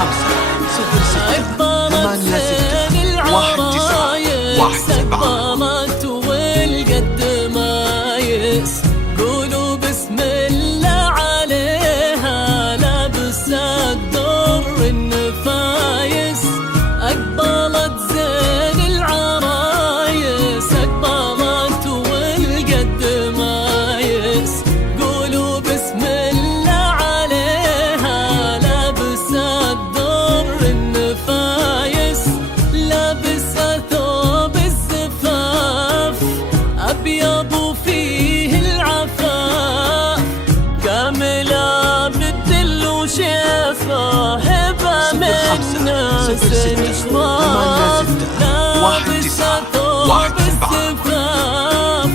5 0 6 8 6 1 9 1 7. أقبلت والقد مايس قولوا بسم الله عليها لابس الدر النفايس. أقبلت زين العرايس أقبلت والقد مايس قولوا بسم الله عليها لابس الدر النفايس. لابسة ثوب الزفاف أبيض وفيه العفاف كاملة بالدل وشفا هبة من ناس نشراف. لابسة ثوب الزفاف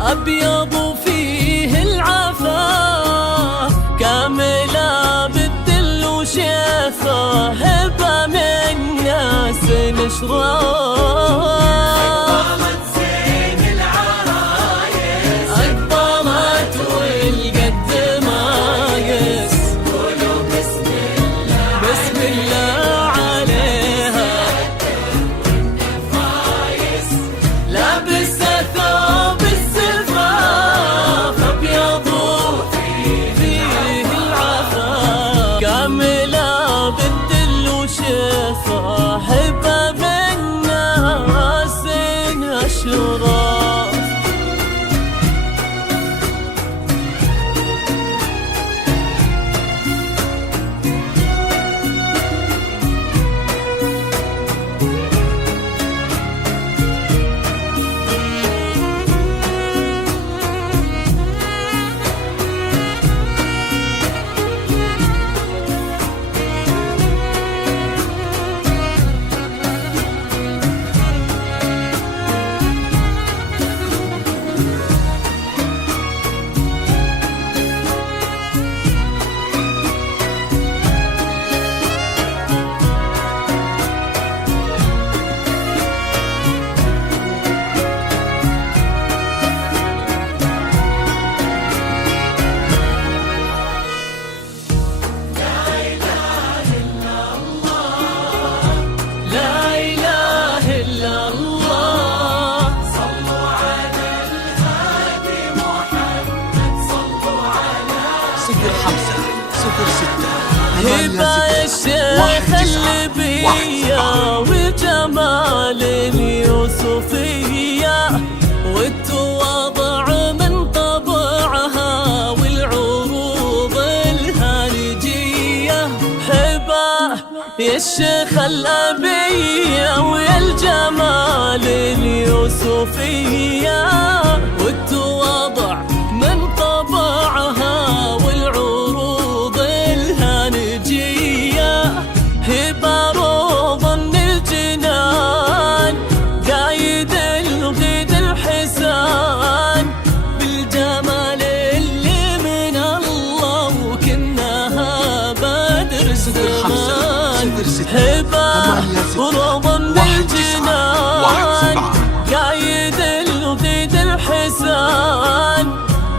أبيض وفيه العفاف كاملة بالدل وشفا هبة من ناس نشراف. أقبلت زين العرايس أقبلت والقد مايس قولوا بسم الله بسم الله عليها فايس. لابسة ثوب الزفاف أبيض وفيه العفاف كاملة بالدل وشفا هبة من ناس أشراف. لا إله إلا الله صلوا على الهادي محمد صلوا على 0 5 0 6 هبة 8 الشيخ 6 الليبية وجمال اليوسفية والتواضع من طبعها والعروض الهالجية. هبة يا الشيخ الأبية ويا الجمال اليوسفية والتواضع من طبعها والعروض الهانجية. هبة روض الجنان قايد الغيد الحسان بالجمال اللي من الله وكنها بدر 0 5 الزمان. 0 6 هبة 8 6 روض 1 9 1 الجنان 7. قايد الغيد الحسان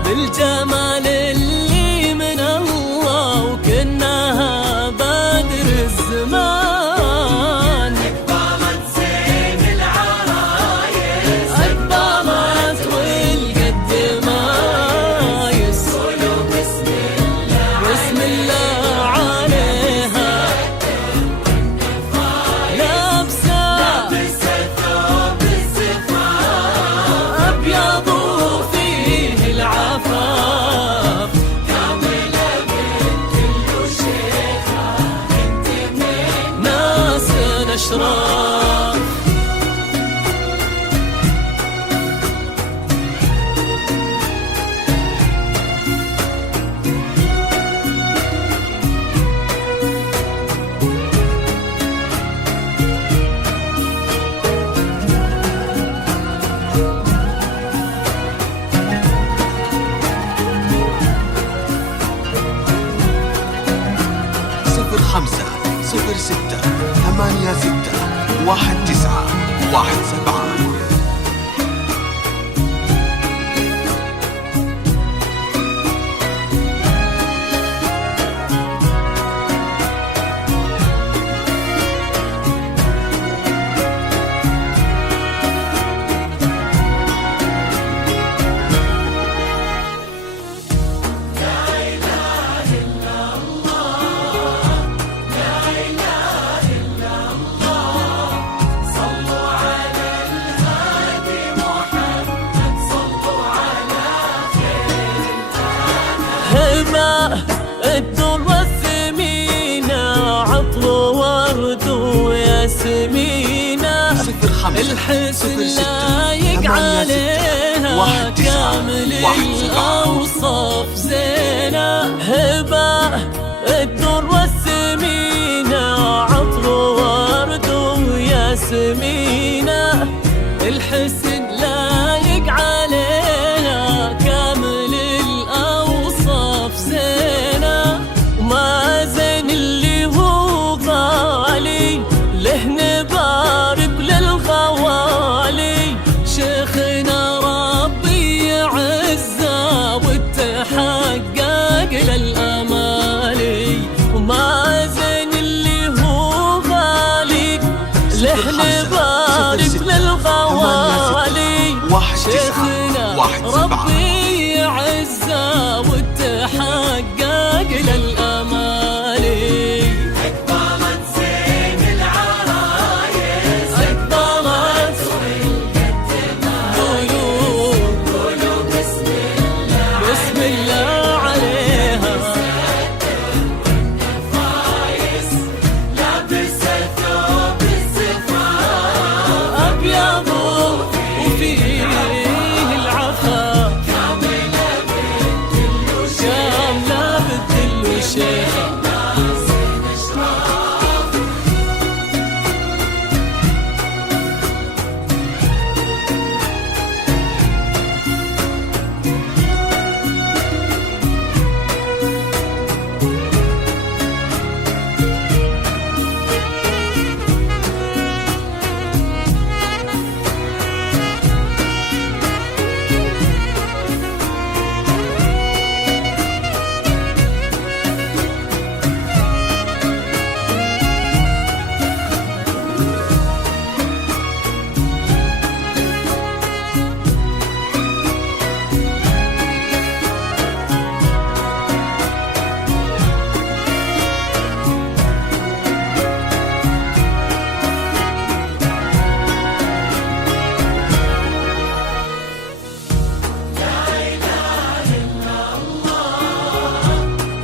بالجمال اللي من الله وكنها بدر الزمان. أقبلت زين العرايس أقبلت والقد مايس قولوا بسم الله بسم الله عليها لابسة ثوب الزفاف أبيض وفيه العفاف كاملة بالدل وشفا انت من ناس نشراف. صفر 5 0 6 8 6 1 9 1 7. الحسن لايق عليها كامل الأوصاف زينة هبة الدر والثمينة عطر ورد وياسمينة الحسن لايق عليها كامل الأوصاف زينة وما زين اللي هو غالي له نبارك للغوالي شيخنا ربي يعزه وتحقق للأمالي وما زين اللي هو غالي له نبارك للغوالي شيخنا ربي يعزه وتحقق للأمالي أكبرت زين العرايس أكبرت قولوا بسم الله بسم الله عليها فايس لابس ثوب الزفاف أبيض وفيه العفاف كاملة بالدل كاملة بالدل وشيخة زين أشراف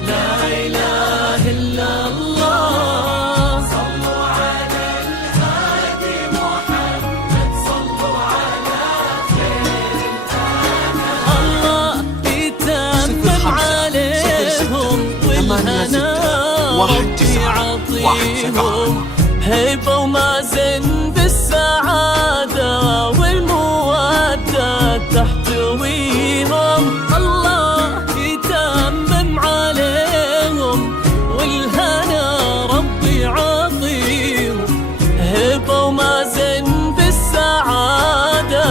لا إله إلا الله صلوا على الهادي محمد صلوا على خير الله يتمم عليهم والهنا ربي يعطيهم هيبة ومازن بالسعادة والمودة تحتويهم الله يتمم عليهم والهنا ربي يعطيهم هيبة ومازن بالسعادة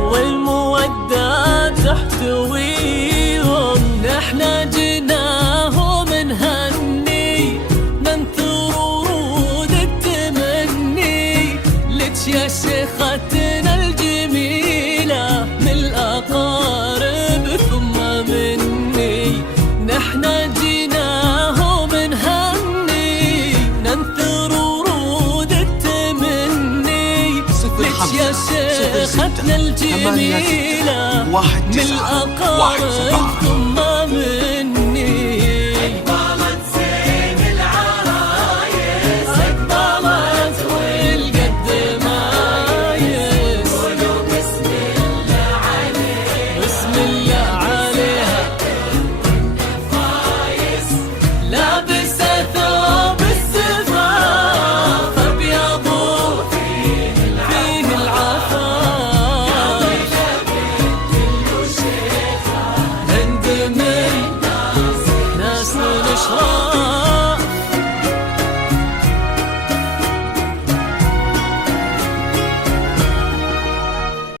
والمودة تحتويهم نحنا جناهم نهني ننثر ورود التمني لك يا شيختنا الجميلة من الأقارب ثم مني نحنا جناهم نهني ننثر ورود التمني لك يا شيختنا الجميلة من الأقارب ثم